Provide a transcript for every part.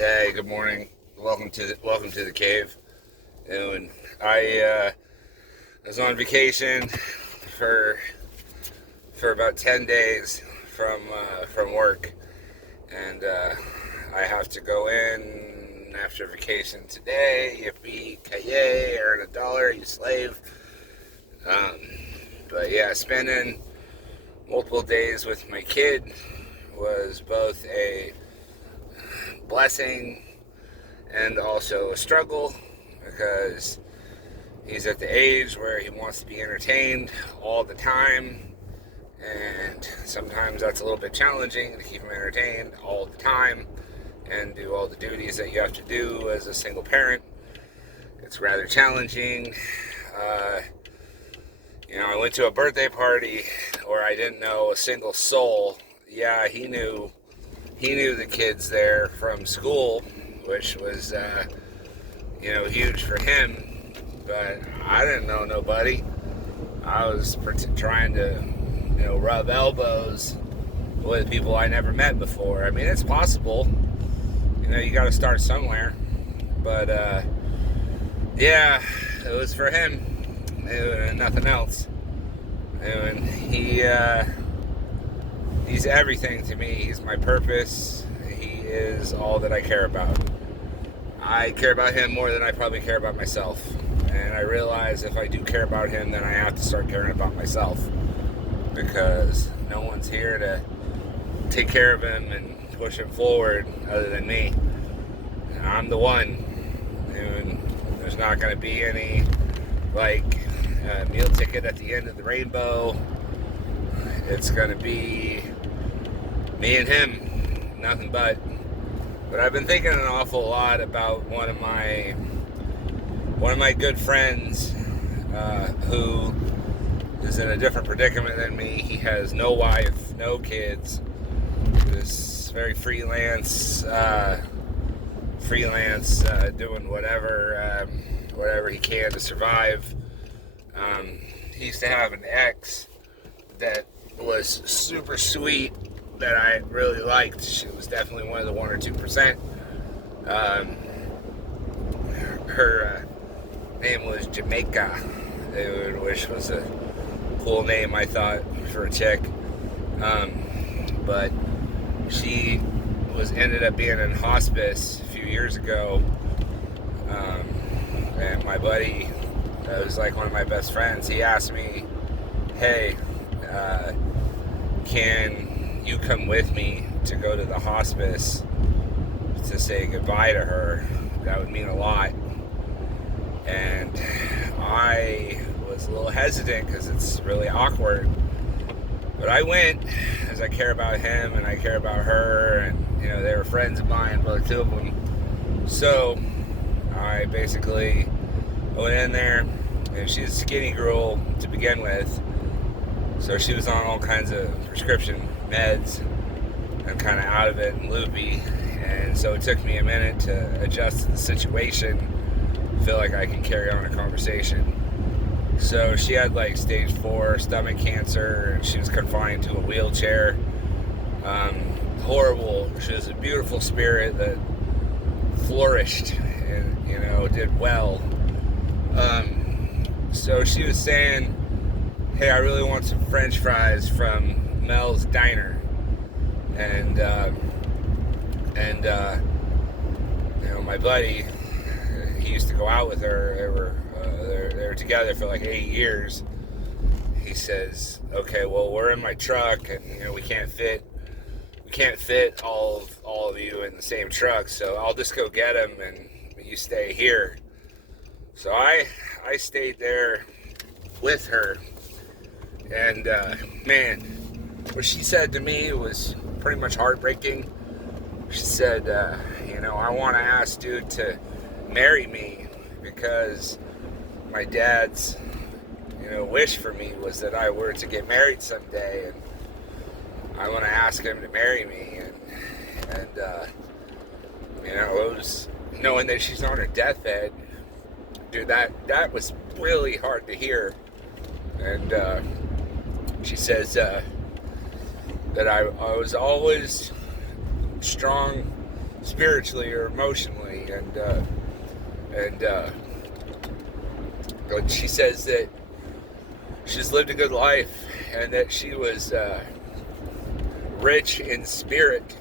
Hey, good morning. Welcome to the cave. And I was on vacation for about 10 days from work, and I have to go in after vacation today. Yippee ki earn $1, you slave. Um, but yeah, spending multiple days with my kid was both a blessing and also a struggle because he's at the age where he wants to be entertained all the time, and sometimes that's a little bit challenging to keep him entertained all the time and do all the duties that you have to do as a single parent. It's rather challenging. uh, I went to a birthday party where I didn't know a single soul. Yeah, he knew the kids there from school, which was huge for him, but I didn't know nobody. I was trying to rub elbows with people I never met before. I mean, it's possible. You got to start somewhere. But yeah, it was for him and nothing else. And he's everything to me. He's my purpose. He is all that I care about. I care about him more than I probably care about myself. And I realize if I do care about him, then I have to start caring about myself. Because no one's here to take care of him and push him forward other than me. And I'm the one. And there's not going to be any, meal ticket at the end of the rainbow. It's going to be me and him. Nothing but. But I've been thinking an awful lot about one of my good friends who is in a different predicament than me. He has no wife, no kids. He's very freelance, doing whatever he can to survive. He used to have an ex that was super sweet that I really liked. She was definitely one of the 1 or 2%. Her name was Jamaica, which was a cool name, I thought, for a chick. But she ended up being in hospice a few years ago. And my buddy, that was like one of my best friends, he asked me, hey, can you come with me to go to the hospice to say goodbye to her? That would mean a lot. And I was a little hesitant because it's really awkward. But I went as I care about him and I care about her, and they were friends of mine, both two of them. So I basically went in there, and she's a skinny girl to begin with. So she was on all kinds of prescription meds and kind of out of it and loopy. And so it took me a minute to adjust to the situation, feel like I can carry on a conversation. So she had stage 4 stomach cancer, and she was confined to a wheelchair. Horrible. She was a beautiful spirit that flourished and, did well. So she was saying, hey, I really want some French fries from Mel's Diner. And my buddy, he used to go out with her. They were together for 8 years. He says, okay, well, we're in my truck, and we can't fit all of you in the same truck, so I'll just go get them and you stay here. So I stayed there with her, and man, what she said to me was pretty much heartbreaking. She said, I want to ask dude to marry me because my dad's wish for me was that I were to get married someday, and I want to ask him to marry me. And it was knowing that she's on her deathbed, dude, that was really hard to hear. And she says that I was always strong spiritually or emotionally, and like she says that she's lived a good life and that she was rich in spirit.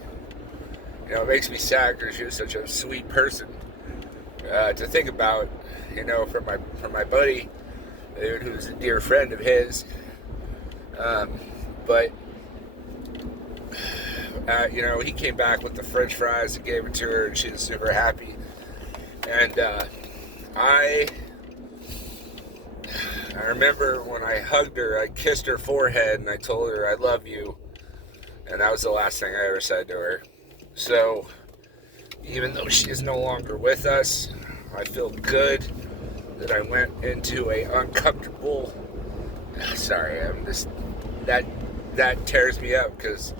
You know, it makes me sad because she was such a sweet person to think about. You know, from my buddy, dude, who's a dear friend of his. But you know, he came back with the French fries and gave it to her, and she was super happy. And I remember when I hugged her, I kissed her forehead, and I told her I love you. And that was the last thing I ever said to her. So, even though she is no longer with us, I feel good that I went into a uncomfortable. Sorry, I'm just that tears me up because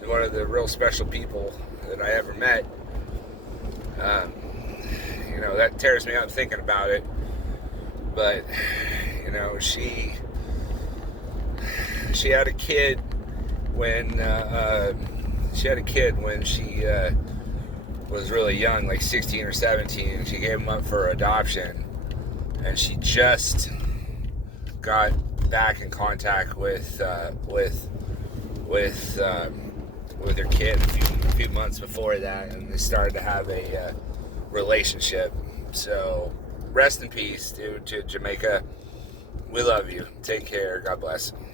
you're one of the real special people that I ever met. You know, that tears me up thinking about it. But you know, she had a kid when she was really young, like 16 or 17. She gave him up for adoption, and she just got back in contact with her kid a few months before that, and they started to have a relationship. So rest in peace, dude, to Jamaica. We love you. Take care. God bless.